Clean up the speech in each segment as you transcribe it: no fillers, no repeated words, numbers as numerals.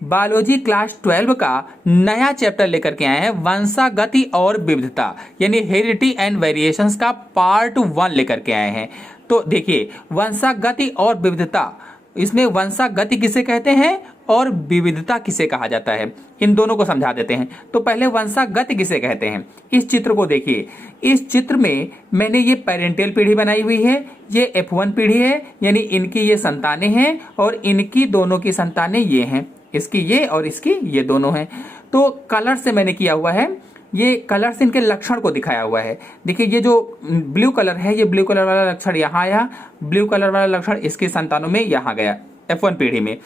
Biology class 12 का नया chapter लेकर के आए हैं, वंशागति और विविधता यानी हेरिडिटी एंड वेरिएशंस का पार्ट 1 लेकर के आए हैं। तो देखिए, वंशागति और विविधता, इसमें वंशागति किसे कहते हैं और विविधता किसे कहा जाता है, इन दोनों को समझा देते हैं। तो पहले वंशागति किसे कहते हैं, इस चित्र को देखिए। इस चित्र में मैंने ये पेरेंटियल पीढ़ी बनाई हुई है, ये F1 पीढ़ी है, यानी इनकी ये संतानें हैं और इनकी दोनों की संतानें ये हैं, इसकी ये और इसकी ये दोनों हैं। तो कलर से मैंने किया हुआ है, ये कलर से इनके लक्षण को दिखाया हुआ है। देखिए, ये जो ब्लू कलर है, ये ब्लू कलर वाला लक्षण यहाँ आया, ब्लू कलर वाला लक्षण इसकी संतानों में यहाँ गया F1 पीढ़ी में,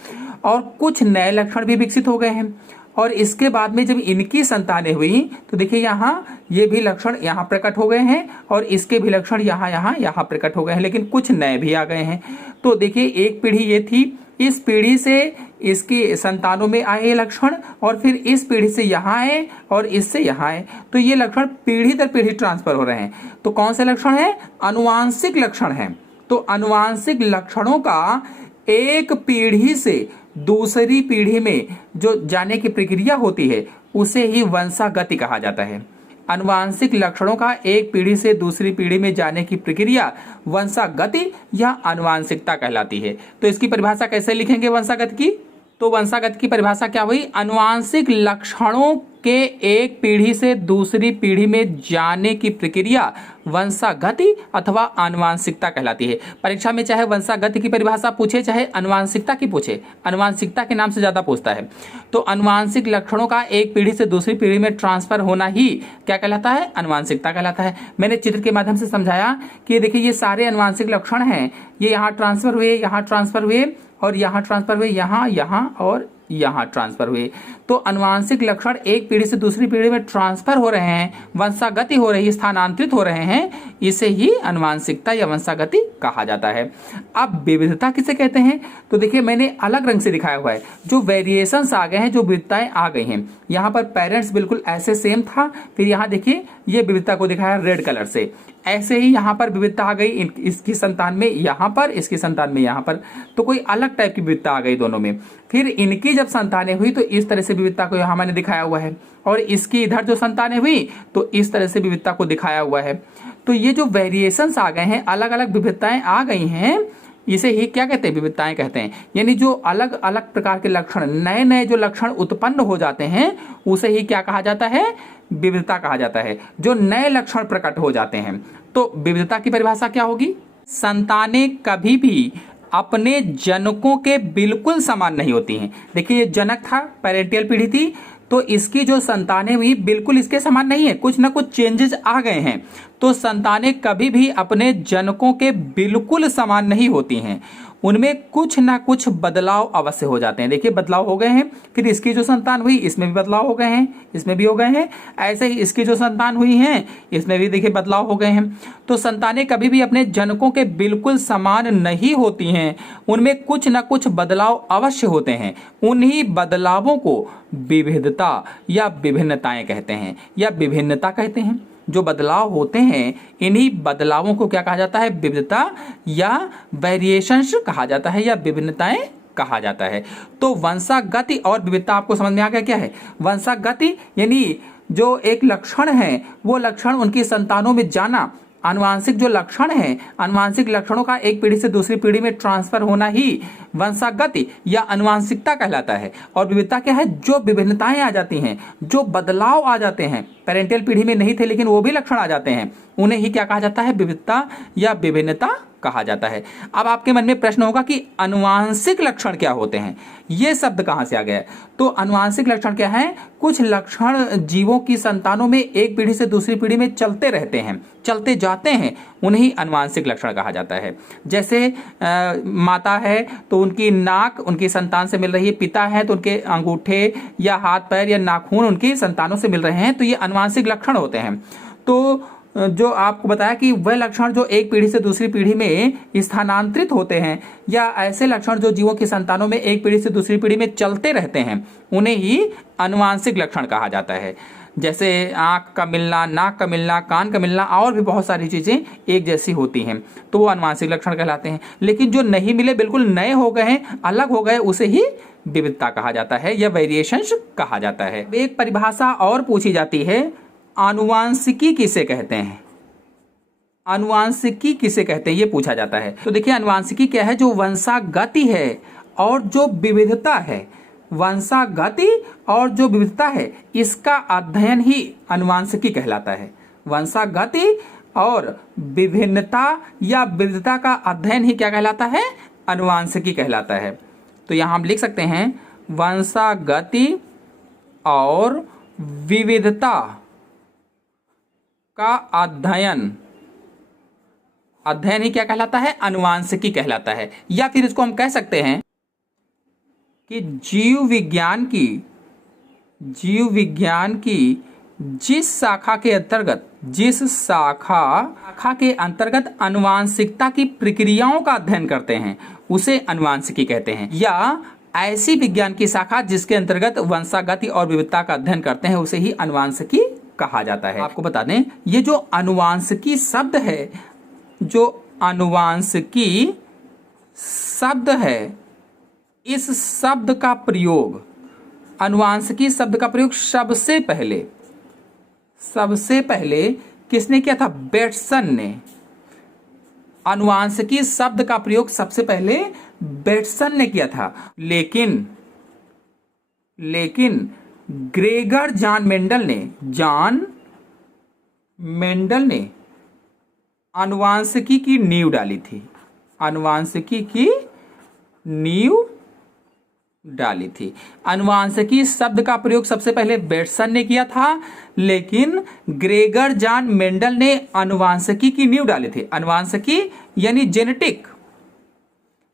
और कुछ नए लक्षण भी विकसित हो गए हैं। और इसके बाद में जब इनकी संतानें हुई तो देखिए, यहाँ ये भी लक्षण यहाँ प्रकट हो गए हैं और इसके भी लक्षण यहाँ प्रकट हो गए हैं, लेकिन कुछ नए भी आ गए हैं। तो देखिए, एक पीढ़ी ये थी, इस पीढ़ी से इसकी संतानों में आए ये लक्षण, और फिर इस पीढ़ी से यहाँ आए और इससे यहाँ आए, तो ये लक्षण पीढ़ी दर पीढ़ी ट्रांसफर हो रहे हैं। तो कौन से लक्षण है? अनुवांशिक लक्षण है। तो अनुवांशिक लक्षणों का एक पीढ़ी से दूसरी पीढ़ी में जो जाने की प्रक्रिया होती है उसे ही वंशागति कहा जाता है। अनुवांशिक लक्षणों का एक पीढ़ी से दूसरी पीढ़ी में जाने की प्रक्रिया वंशागति या अनुवांशिकता कहलाती है। तो इसकी परिभाषा कैसे लिखेंगे वंशागति की? तो वंशागति की परिभाषा क्या हुई? अनुवांशिक लक्षणों के एक पीढ़ी से दूसरी पीढ़ी में जाने की प्रक्रिया वंशागति अथवा आनुवांशिकता कहलाती है। परीक्षा में चाहे वंशागति की परिभाषा पूछे चाहे अनुवांशिकता की पूछे, अनुवांशिकता के नाम से ज्यादा पूछता है। तो अनुवांशिक लक्षणों का एक पीढ़ी से दूसरी पीढ़ी में ट्रांसफर होना ही क्या कहलाता है? अनुवांशिकता कहलाता है। मैंने चित्र के माध्यम से समझाया कि देखिए, ये सारे अनुवांशिक लक्षण हैं, ये यहाँ ट्रांसफर हुए, यहाँ ट्रांसफर हुए और यहाँ ट्रांसफर हुए, यहाँ और यहाँ ट्रांसफर हुए। तो अनुवांशिक लक्षण एक पीढ़ी से दूसरी पीढ़ी में ट्रांसफर हो रहे हैं, वंशागति हो रही है, स्थानांतरित हो रहे हैं, इसे ही अनुवांशिकता या वंशागति कहा जाता है। अब विविधता किसे कहते हैं? तो देखिए, मैंने अलग रंग से दिखाया हुआ है, जो वेरिएशंस आ गए हैं, जो विविधताएं आ गई हैं। यहाँ पर पेरेंट्स बिल्कुल ऐसे सेम था, फिर यहाँ देखिए ये विविधता को दिखाया रेड कलर से। ऐसे ही यहाँ पर विविधता आ गई, इसकी संतान में यहाँ पर, इसकी संतान में यहाँ पर, तो कोई अलग टाइप की विविधता आ गई दोनों में। फिर इनकी जब संतानें हुई तो इस तरह से विविधता को यहाँ मैंने दिखाया हुआ है, और इसकी इधर जो संतानें हुई तो इस तरह से विविधता को दिखाया हुआ है। तो ये जो वेरिएशंस आ गए हैं, अलग अलग विविधताएं आ गई हैं, इसे ही क्या कहते हैं? विविधताएं कहते हैं। यानी जो अलग अलग प्रकार के लक्षण, नए नए जो लक्षण उत्पन्न हो जाते हैं, उसे ही क्या कहा जाता है? विविधता कहा जाता है। जो नए लक्षण प्रकट हो जाते हैं। तो विविधता की परिभाषा क्या होगी? संतानें कभी भी अपने जनकों के बिल्कुल समान नहीं होती हैं। देखिए, ये जनक था, पेरेंटियल पीढ़ी थी, तो इसकी जो संतानें हुई बिल्कुल इसके समान नहीं है, कुछ ना कुछ चेंजेस आ गए हैं। तो संतानें कभी भी अपने जनकों के बिल्कुल समान नहीं होती हैं, उनमें कुछ ना कुछ बदलाव अवश्य हो जाते हैं। देखिए, बदलाव हो गए हैं, फिर इसकी जो संतान हुई इसमें भी बदलाव हो गए हैं, इसमें भी हो गए हैं, ऐसे ही इसकी जो संतान हुई हैं इसमें भी देखिए बदलाव हो गए हैं। तो संतानें कभी भी अपने जनकों के बिल्कुल समान नहीं होती हैं, उनमें कुछ ना कुछ बदलाव अवश्य होते हैं। उन्हीं बदलावों को विविधता या विभिन्नताएं कहते हैं या विभिन्नता कहते हैं। जो बदलाव होते हैं, इन्हीं बदलावों को क्या कहा जाता है? विविधता या वेरिएशंस कहा जाता है या विभिन्नताएं कहा जाता है। तो वंशागति और विविधता आपको समझ में आ गया क्या है? वंशागति यानी जो एक लक्षण है, वो लक्षण उनकी संतानों में जाना। आनुवांशिक जो लक्षण है, आनुवांशिक लक्षणों का एक पीढ़ी से दूसरी पीढ़ी में ट्रांसफर होना ही वंशागति या आनुवांशिकता कहलाता है। और विविधता क्या है? जो विभिन्नताएं आ जाती हैं, जो बदलाव आ जाते हैं, पेरेंटियल पीढ़ी में नहीं थे लेकिन वो भी लक्षण आ जाते हैं, उन्हें ही क्या कहा जाता है? विविधता या विभिन्नता कहा जाता है। अब आपके मन में प्रश्न होगा कि अनुवांशिक लक्षण क्या होते हैं? ये शब्द कहां से आ गया? तो अनुवांशिक लक्षण क्या है? कुछ लक्षण जीवों की संतानों में एक पीढ़ी से दूसरी पीढ़ी में चलते रहते हैं, चलते जाते हैं, उन्हें अनुवांशिक लक्षण कहा जाता है। जैसे माता है तो उनकी नाक उनकी संतान से मिल रही है, पिता है तो उनके अंगूठे या हाथ पैर या नाखून उनकी संतानों से मिल रहे हैं, तो ये अनुवांशिक लक्षण होते हैं। तो जो आपको बताया कि वह लक्षण जो एक पीढ़ी से दूसरी पीढ़ी में स्थानांतरित होते हैं, या ऐसे लक्षण जो जीवों की संतानों में एक पीढ़ी से दूसरी पीढ़ी में चलते रहते हैं, उन्हें ही अनुवांशिक लक्षण कहा जाता है। जैसे आँख का मिलना, नाक का मिलना, कान का मिलना और भी बहुत सारी चीज़ें एक जैसी होती हैं, तो वो अनुवांशिक लक्षण कहलाते हैं। लेकिन जो नहीं मिले, बिल्कुल नए हो गए हैं, अलग हो गए, उसे ही विविधता कहा जाता है या वेरिएशंस कहा जाता है। एक परिभाषा और पूछी जाती है, आनुवांशिकी किसे कहते हैं? आनुवांशिकी किसे कहते हैं ये पूछा जाता है। तो देखिए आनुवांशिकी क्या है? जो वंशागति है और जो विविधता है, वंशागति और जो विविधता है, इसका अध्ययन ही आनुवांशिकी कहलाता है। वंशागति और विभिन्नता या विविधता का अध्ययन ही क्या कहलाता है? आनुवांशिकी कहलाता है। तो यहां हम लिख सकते हैं वंशागति और विविधता का अध्ययन ही क्या कहलाता है? आनुवांशिकी कहलाता है। या फिर इसको हम कह सकते हैं कि जीव विज्ञान की जिस शाखा के अंतर्गत आनुवांशिकता की प्रक्रियाओं का अध्ययन करते हैं उसे आनुवांशिकी कहते हैं। या ऐसी विज्ञान की शाखा जिसके अंतर्गत वंशागति और विविधता का अध्ययन करते हैं उसे ही आनुवांशिकी कहा जाता है। आपको बता दें, ये जो आनुवांशिकी शब्द है, जो आनुवांशिकी शब्द है, इस शब्द का प्रयोग, आनुवांशिकी शब्द का प्रयोग सबसे पहले किसने किया था? बेटसन ने। आनुवांशिकी शब्द का प्रयोग सबसे पहले बेटसन ने किया था। लेकिन ग्रेगर जॉन मेंडल ने आनुवांशिकी की नींव डाली थी। आनुवांशिकी शब्द का प्रयोग सबसे पहले बेटसन ने किया था, लेकिन ग्रेगर जॉन मेंडल ने आनुवांशिकी की नींव डाली थी। आनुवांशिकी यानी जेनेटिक।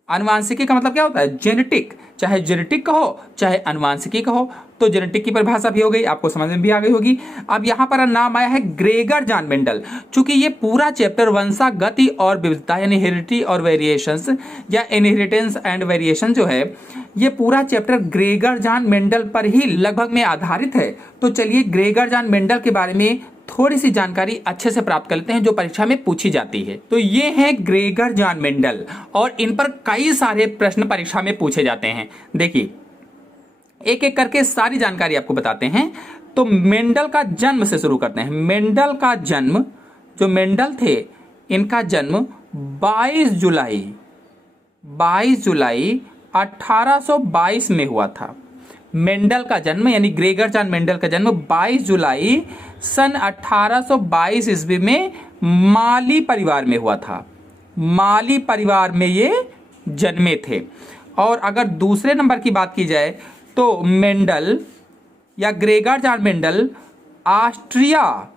आनुवांशिकी का मतलब क्या होता है? जेनेटिक। चाहे जेनेटिक कहो चाहे आनुवांशिकी कहो, तो जेनेटिक की परिभाषा भी हो गई, आपको समझ में भी आ गई होगी। अब यहाँ पर नाम आया है ग्रेगर जॉन मेंडल। चूंकि ये पूरा चैप्टर वंशागति और विविधता यानी हेरिडिटी और वेरिएशंस या इनहेरिटेंस एंड वेरिएशन जो है, ये पूरा चैप्टर ग्रेगर जॉन मेंडल पर ही लगभग में आधारित है। तो चलिए ग्रेगर जॉन मेंडल के बारे में थोड़ी सी जानकारी अच्छे से प्राप्त कर लेते हैं जो परीक्षा में पूछी जाती है। तो ये है ग्रेगर जॉन मेंडल और इन पर कई सारे प्रश्न परीक्षा में पूछे जाते हैं। देखिए एक एक करके सारी जानकारी आपको बताते हैं। तो मेंडल का जन्म से शुरू करते हैं। मेंडल का जन्म, जो मेंडल थे इनका जन्म 22 जुलाई 1822 में हुआ था। मेंडल का जन्म यानी ग्रेगर जॉन मेंडल का जन्म 22 जुलाई सन 1822 ईस्वी में माली परिवार में हुआ था। माली परिवार में ये जन्मे थे। और अगर दूसरे नंबर की बात की जाए तो मेंडल या ग्रेगर जॉन मेंडल ऑस्ट्रिया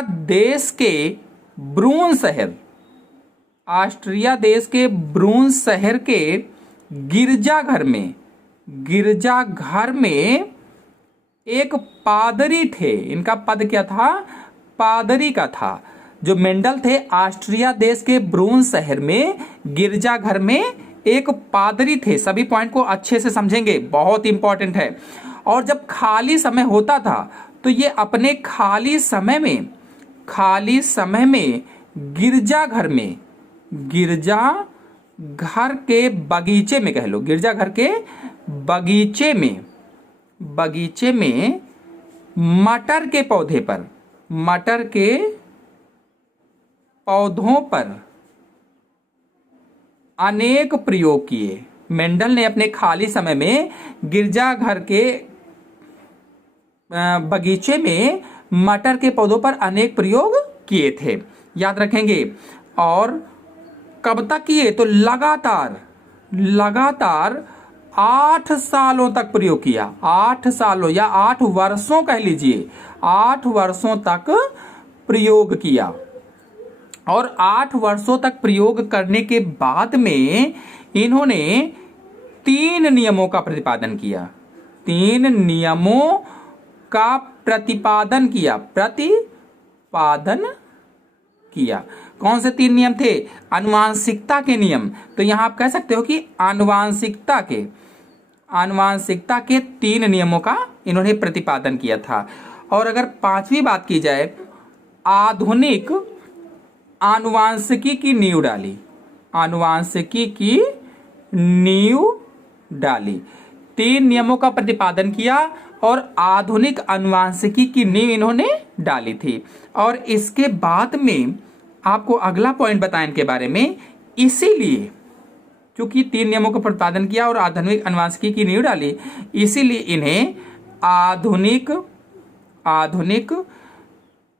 देश के ब्रून शहर के गिरजाघर में एक पादरी थे। इनका पद क्या था? पादरी का था। जो मेंडल थे ऑस्ट्रिया देश के ब्रून शहर में गिरजाघर में एक पादरी थे। सभी पॉइंट को अच्छे से समझेंगे, बहुत इंपॉर्टेंट है। और जब खाली समय होता था तो ये अपने खाली समय में गिरजाघर के बगीचे में, कह लो गिरजाघर के बगीचे में मटर के पौधों पर अनेक प्रयोग किए। मेंडल ने अपने खाली समय में गिरजाघर के बगीचे में मटर के पौधों पर अनेक प्रयोग किए थे, याद रखेंगे। और कब तक किए? तो लगातार 8 सालों तक प्रयोग किया। 8 सालों या 8 वर्षों कह लीजिए, 8 वर्षों तक प्रयोग किया। और 8 वर्षों तक प्रयोग करने के बाद में इन्होंने 3 नियमों का प्रतिपादन किया। 3 नियमों का प्रतिपादन किया। कौन से 3 नियम थे? आनुवांशिकता के नियम। तो यहां आप कह सकते हो कि आनुवांशिकता आनुवांशिकता के 3 नियमों का इन्होंने प्रतिपादन किया था। और अगर 5वीं बात की जाए, आधुनिक आनुवांशिकी की नींव डाली। आनुवांशिकी की नींव डाली, 3 नियमों का प्रतिपादन किया और आधुनिक आनुवांशिकी की नींव इन्होंने डाली थी। और इसके बाद में आपको अगला पॉइंट बताएं इनके बारे में। इसीलिए क्योंकि 3 नियमों का प्रतिपादन किया और आधुनिक आनुवांशिकी की नींव डाली, इसीलिए इन्हें आधुनिक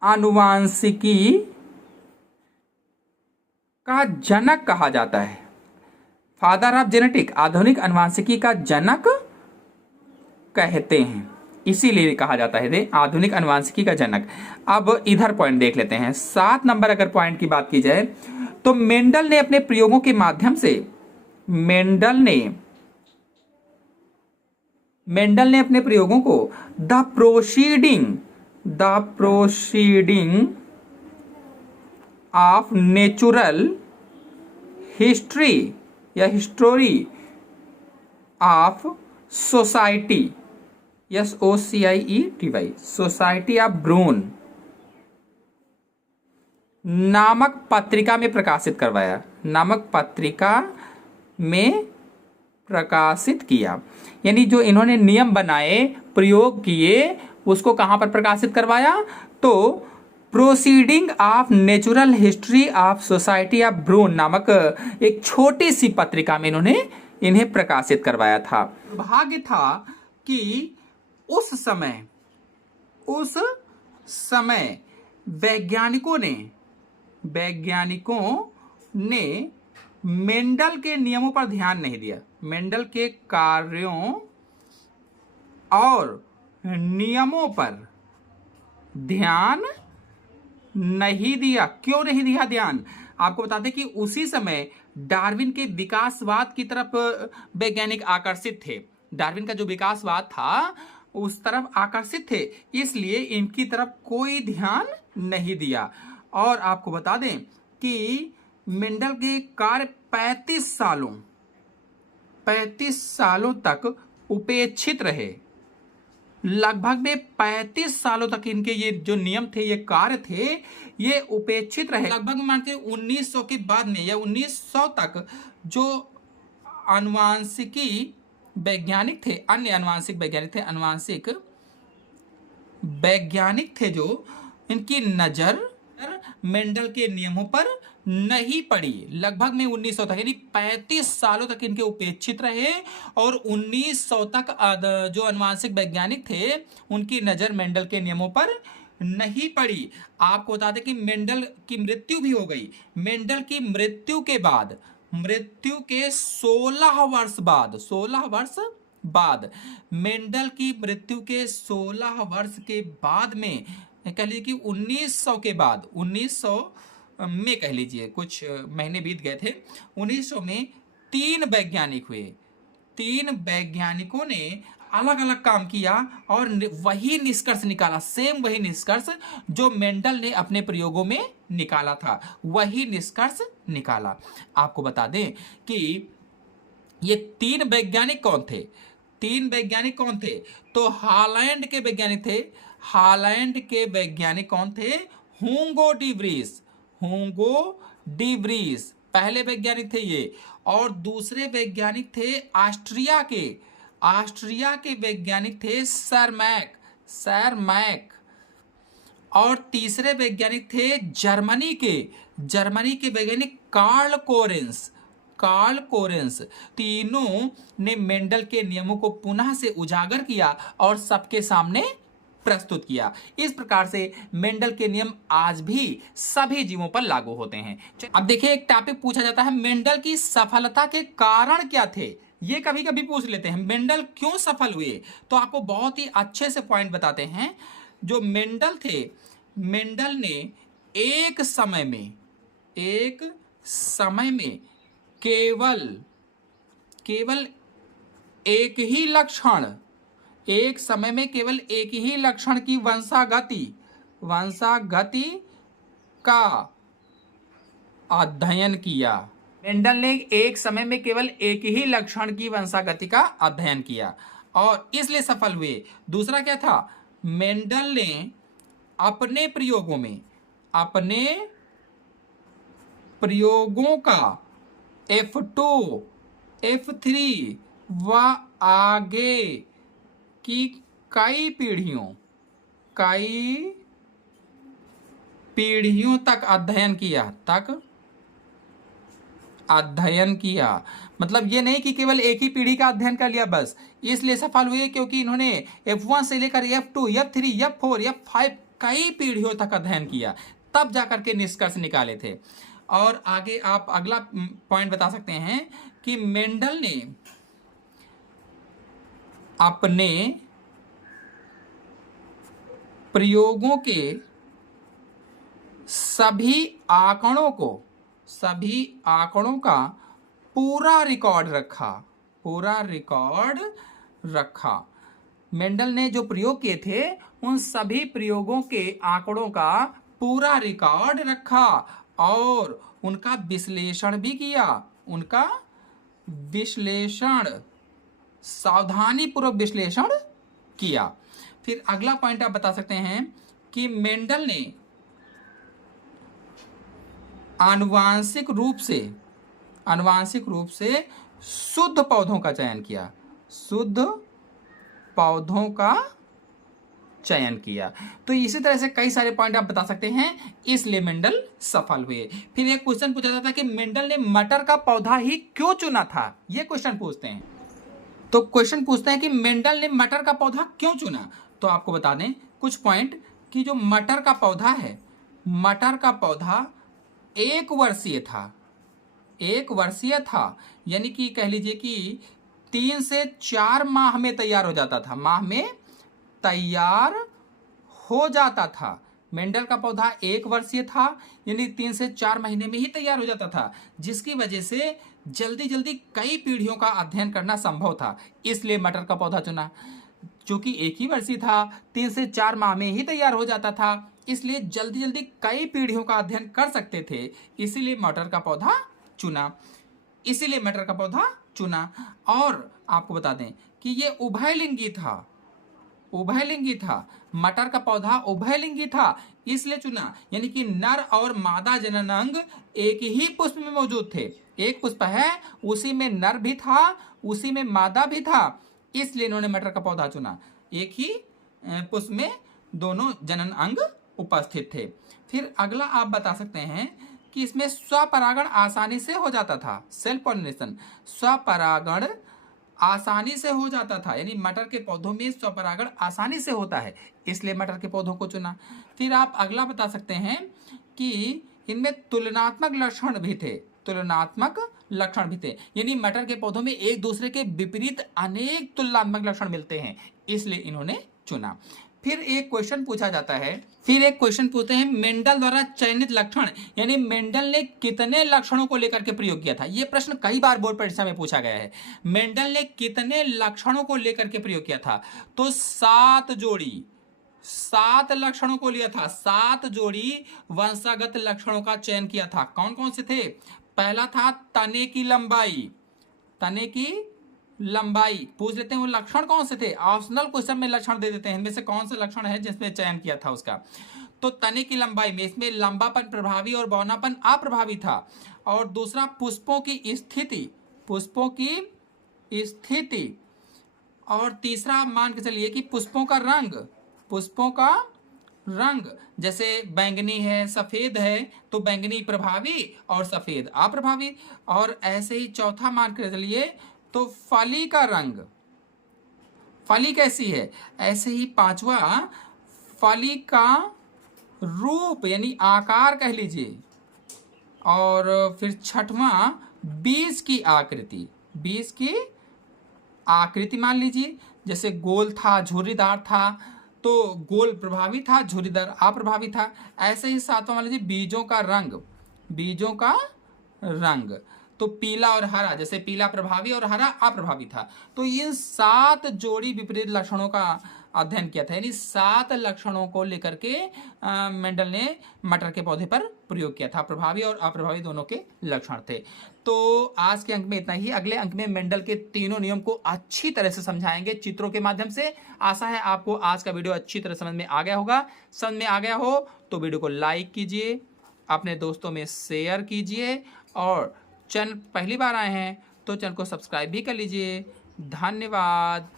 आनुवांशिकी का जनक कहा जाता है। फादर ऑफ जेनेटिक, आधुनिक आनुवांशिकी का जनक कहते हैं, इसीलिए कहा जाता है आधुनिक आनुवांशिकी का जनक। अब इधर पॉइंट देख लेते हैं। 7 नंबर अगर पॉइंट की बात की जाए तो मेंडल ने अपने प्रयोगों के माध्यम से मेंडल ने अपने प्रयोगों को the proceeding of natural history या history of society, SOCIETY, society of Brunn नामक पत्रिका में प्रकाशित करवाया। नामक पत्रिका में प्रकाशित किया। यानी जो इन्होंने नियम बनाए, प्रयोग किए, उसको कहां पर प्रकाशित करवाया? तो proceeding of natural history of society of Brunn नामक एक छोटी सी पत्रिका में इन्हें प्रकाशित करवाया था। भाग्य था कि उस समय वैज्ञानिकों ने मेंडल के नियमों पर ध्यान नहीं दिया। मेंडल के कार्यों और नियमों पर ध्यान नहीं दिया। क्यों नहीं दिया ध्यान? आपको बताते कि उसी समय डार्विन के विकासवाद की तरफ वैज्ञानिक आकर्षित थे। डार्विन का जो विकासवाद था उस तरफ आकर्षित थे, इसलिए इनकी तरफ कोई ध्यान नहीं दिया। और आपको बता दें कि मेंडल के कार्य 35 सालों तक उपेक्षित रहे। लगभग में 35 सालों तक इनके ये जो नियम थे, ये कार्य थे, ये उपेक्षित रहे। लगभग मानते 1900 के बाद में या 1900 तक जो अनुवांशिकी वैज्ञानिक थे, अन्य अनुवांशिक वैज्ञानिक थे जो इनकी नजर मेंडल के नियमों पर नहीं पड़ी। लगभग में 1900 तक, यानी 35 सालों तक इनके उपेक्षित रहे और 1900 तक जो अनुवांशिक वैज्ञानिक थे उनकी नजर मेंडल के नियमों पर नहीं पड़ी। आपको बता दें कि मेंडल की मृत्यु भी हो गई। मेंडल की मृत्यु के 16 वर्ष बाद मेंडल की मृत्यु के 16 वर्ष के बाद में, कह लीजिए कि 1900 के बाद, 1900 में कह लीजिए कुछ महीने बीत गए थे, 1900 में 3 वैज्ञानिक हुए। 3 वैज्ञानिकों ने अलग अलग काम किया और वही निष्कर्ष निकाला, सेम वही निष्कर्ष जो मेंडल ने अपने प्रयोगों में निकाला था, वही निष्कर्ष निकाला। आपको बता दें कि ये 3 वैज्ञानिक कौन थे? 3 वैज्ञानिक कौन थे? तो हॉलैंड के वैज्ञानिक थे। हॉलैंड के वैज्ञानिक कौन थे? हुगो डी पहले वैज्ञानिक थे ये। और दूसरे वैज्ञानिक थे ऑस्ट्रिया के वैज्ञानिक थे सर मैक। और तीसरे वैज्ञानिक थे जर्मनी के वैज्ञानिक कार्ल कोरेंस। तीनों ने मेंडल के नियमों को पुनः से उजागर किया और सबके सामने प्रस्तुत किया। इस प्रकार से मेंडल के नियम आज भी सभी जीवों पर लागू होते हैं। अब देखिए, एक टॉपिक पूछा जाता है, मेंडल की सफलता के कारण क्या थे? ये कभी कभी पूछ लेते हैं, मेंडल क्यों सफल हुए? तो आपको बहुत ही अच्छे से पॉइंट बताते हैं। जो मेंडल थे, मेंडल ने एक समय में केवल एक ही लक्षण की वंशागति का अध्ययन किया। मेंडल ने एक समय में केवल एक ही लक्षण की वंशागति का अध्ययन किया और इसलिए सफल हुए। दूसरा क्या था, मेंडल ने अपने प्रयोगों का F2, F3 व आगे की कई पीढ़ियों तक अध्ययन किया। मतलब ये नहीं कि केवल एक ही पीढ़ी का अध्ययन कर लिया बस, इसलिए सफल हुए क्योंकि इन्होंने F1 से लेकर F2, F3, F4, F5 कई पीढ़ियों तक अध्ययन किया, तब जाकर के निष्कर्ष निकाले थे। और आगे आप अगला पॉइंट बता सकते हैं कि मेंडल ने अपने प्रयोगों के सभी आंकड़ों का पूरा रिकॉर्ड रखा। मेंडल ने जो प्रयोग किए थे उन सभी प्रयोगों के आंकड़ों का पूरा रिकॉर्ड रखा और उनका विश्लेषण भी किया। सावधानी पूर्वक विश्लेषण किया। फिर अगला पॉइंट आप बता सकते हैं कि मेंडल ने आनुवांशिक रूप से शुद्ध पौधों का चयन किया। तो इसी तरह से कई सारे पॉइंट आप बता सकते हैं, इसलिए मेंडल सफल हुए। फिर एक क्वेश्चन पूछा जाता है कि मेंडल ने मटर का पौधा ही क्यों चुना था, ये क्वेश्चन पूछते हैं। तो क्वेश्चन पूछते हैं कि मेंडल ने मटर का पौधा क्यों चुना। तो आपको बता दें कुछ पॉइंट कि जो मटर का पौधा एक वर्षीय था, यानी कि कह लीजिए कि 3 से 4 माह में तैयार हो जाता था। मेंडल का पौधा एक वर्षीय था, यानी 3 से 4 महीने में ही तैयार हो जाता था, जिसकी वजह से जल्दी जल्दी कई पीढ़ियों का अध्ययन करना संभव था, इसलिए मटर का पौधा चुना। चूंकि एक ही वर्षीय था, 3 से 4 माह में ही तैयार हो जाता था, इसलिए जल्दी जल्दी कई पीढ़ियों का अध्ययन कर सकते थे, इसीलिए मटर का पौधा चुना। और आपको बता दें कि ये उभयलिंगी था। मटर का पौधा उभयलिंगी था, इसलिए चुना, यानी कि नर और मादा जनन अंग एक ही पुष्प में मौजूद थे। एक पुष्प है, उसी में नर भी था, उसी में मादा भी था, इसलिए इन्होंने मटर का पौधा चुना। एक ही पुष्प में दोनों जनन अंग उपस्थित थे। फिर अगला आप बता सकते हैं कि इसमें स्वपरागण आसानी से हो जाता था। सेल्फ पॉलिनेशन, स्वपरागण आसानी से हो जाता था, यानी मटर के पौधों में स्वपरागण आसानी से होता है, इसलिए मटर के पौधों को चुना। फिर आप अगला बता सकते हैं कि इनमें तुलनात्मक लक्षण भी थे, यानी मटर के पौधों में एक दूसरे के विपरीत अनेक तुलनात्मक लक्षण मिलते हैं, इसलिए इन्होंने चुना। फिर एक क्वेश्चन पूछते हैं मेंडल द्वारा चयनित लक्षण, यानी मेंडल ने कितने लक्षणों को लेकर के प्रयोग किया था। यह प्रश्न कई बार बोर्ड परीक्षा में पूछा गया है। मेंडल ने कितने लक्षणों को लेकर के प्रयोग किया था, तो 7 लक्षणों को लिया था। 7 जोड़ी वंशागत लक्षणों का चयन किया था। कौन कौन से थे? पहला था तने की लंबाई। पूछ लेते हैं वो लक्षण कौन से थे, ऑप्शनल क्वेश्चन में लक्षण दे देते हैं, इनमें से कौन से लक्षण है जिसमें चयन किया था उसका। तो तने की लंबाई में इसमें लंबापन प्रभावी और बौनापन अप्रभावी था। और दूसरा पुष्पों की स्थिति। और तीसरा मान के चलिए कि पुष्पों का रंग, जैसे बैंगनी है, सफेद है, तो बैंगनी प्रभावी और सफेद अप्रभावी। और ऐसे ही चौथा मान के चलिए तो फली का रंग, फली कैसी है। ऐसे ही पांचवा फली का रूप, यानी आकार कह लीजिए। और फिर छठवां बीज की आकृति मान लीजिए, जैसे गोल था, झुर्रीदार था, तो गोल प्रभावी था, झुर्रीदार अप्रभावी था। ऐसे ही सातवां मान लीजिए बीजों का रंग, तो पीला और हरा, जैसे पीला प्रभावी और हरा अप्रभावी था। तो इन 7 जोड़ी विपरीत लक्षणों का अध्ययन किया था, यानी 7 लक्षणों को लेकर के मेंडल ने मटर के पौधे पर प्रयोग किया था। प्रभावी और अप्रभावी दोनों के लक्षण थे। तो आज के अंक में इतना ही। अगले अंक में मेंडल के तीनों नियम को अच्छी तरह से समझाएंगे चित्रों के माध्यम से। आशा है आपको आज का वीडियो अच्छी तरह समझ में आ गया होगा। समझ में आ गया हो तो वीडियो को लाइक कीजिए, अपने दोस्तों में शेयर कीजिए, और चैनल पहली बार आए हैं तो चैनल को सब्सक्राइब भी कर लीजिए। धन्यवाद।